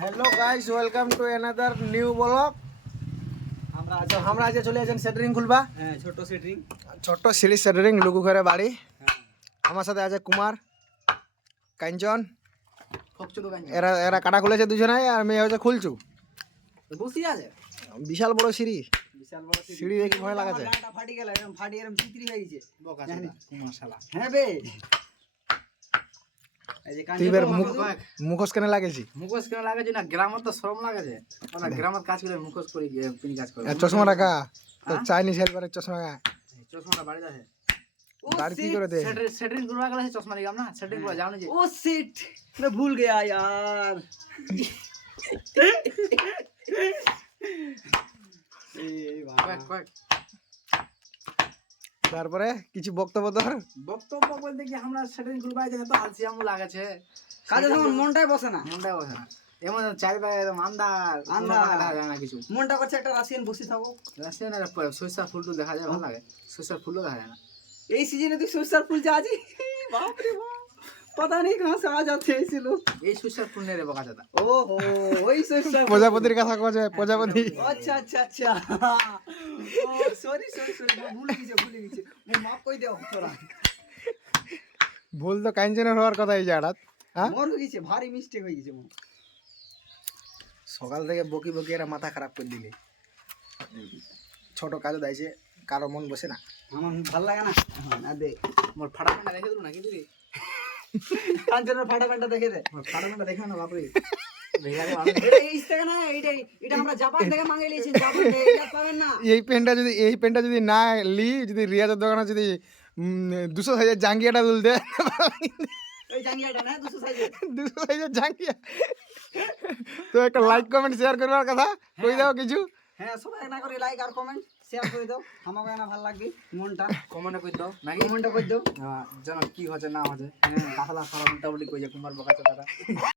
Hello guys, welcome to another new blog. আমরা আজ চলে আসেন সেটারিং খুলবা। হ্যাঁ, ছোট সিঁড়ি সেটারিং লুকু ঘরে বাড়ি। আমার সাথে আছে কুমার, কাঞ্চন। এরা এরা কাটা খুলেছে দুজনে, আর মেয়ে হচ্ছে খুলছু। বসি আছে বিশাল বড় সিঁড়ি, বিশাল বড় সিঁড়ি দেখে ভয় লাগাছে। গাটা ফাটি গেল, এরকম ফাটি এরকম চিত্রি হয়ে গেছে বকা শালা কুমার শালা। হ্যাঁ বে, এই যে তুই এবার মুখোশ কেন লাগেছি? মুখোশ কেন লাগাছে না? গ্রামার তো শরম লাগাছে না, গ্রামার কাজ করে মুখোশ করি তিনি কাজ করে। চশমা রাখা তো চাইনিজ হেল্পারের চশমা রাখা। চশমাটা বাড়ি আছে বাড়ি কি করে দে? সেটিং করবা গেলে চশমা নিলাম না, সেটিং করা যাও না যে। ও শিট, मैं भूल गया यार। এই বাবা, তারপরে কিছু বক্তব্য তোর? বক্তব্য বলতে কি, আমরা সেটিং করবা যে তো আলসি আমু লাগাছে, কাজে তখন মনটাই বসে না, মনটাই বসে না। এমন চারিপাশে একদম আন্ধার দেখা যায় না কিছু। মনটা করছে একটা রাশিয়ান বসে থাকো। রাস্তায় না সরিষার ফুল দেখা যায়, ভালো লাগে। সরিষার ফুলও দেখা যায় না এই সিজনে তুই সরষার ফুল চাচ্ছি? বাপ রে বাপ, पता नहीं कहां से आ जाते हैं ऐसे लोग। এই সরিষার ফুল নেই রে বকা দাদা। ओहो, वही सरषा প্রজাপতির কথা কয়, প্রজাপতি। अच्छा अच्छा अच्छा, ओ सॉरी सॉरी सॉरी, भूल गई मैं माफ कर दे थोड़ा। ভুল তো কাঞ্চনের হওয়ার কথাই জাড়াত। হ্যাঁ, मोर हो गई, भारी मिस्टेक हो गई मोर। সকাল থেকে বকি বকি এরা মাথা খারাপ করে দিলে। ছোট কাজও দাইছে, কারো মন বসে না। আমার ভালো লাগে না। না দে, মোর ফাটা প্যান্টটা দেখে দিল না কি তুই? কাঞ্চনের ফাটা প্যান্টটা দেখে দে। মোর ফাটা প্যান্টটা দেখে না বাপরে। ভেগারে এটা এই থেকে না, এটা আমরা জাপান থেকে মাঙ্গাই লিয়েছি, জাপান থেকে এটা পাবেন না। এই পেনটা যদি না লি, যদি রিয়াজের দোকানে যদি 200 সাইজের জাঙ্গিয়াটা তুলতে, এই জাঙ্গিয়াটা না 200 সাইজের। 200 সাইজের জাঙ্গিয়া, তো একটা লাইক কমেন্ট শেয়ার করবার কথা কই দাও কিছু। হ্যাঁ, সবাই না করে লাইক আর কমেন্ট শেয়ার করে দাও, আমাকে না ভালো লাগবে মনটা। কমেন্টে কই দাও নাকি? কমেন্টটা করে দাও, যেন কি হচ্ছে না হচ্ছে। কাফলা সারা উল্টা উল্টি কই যে কুমার বকা দাদা।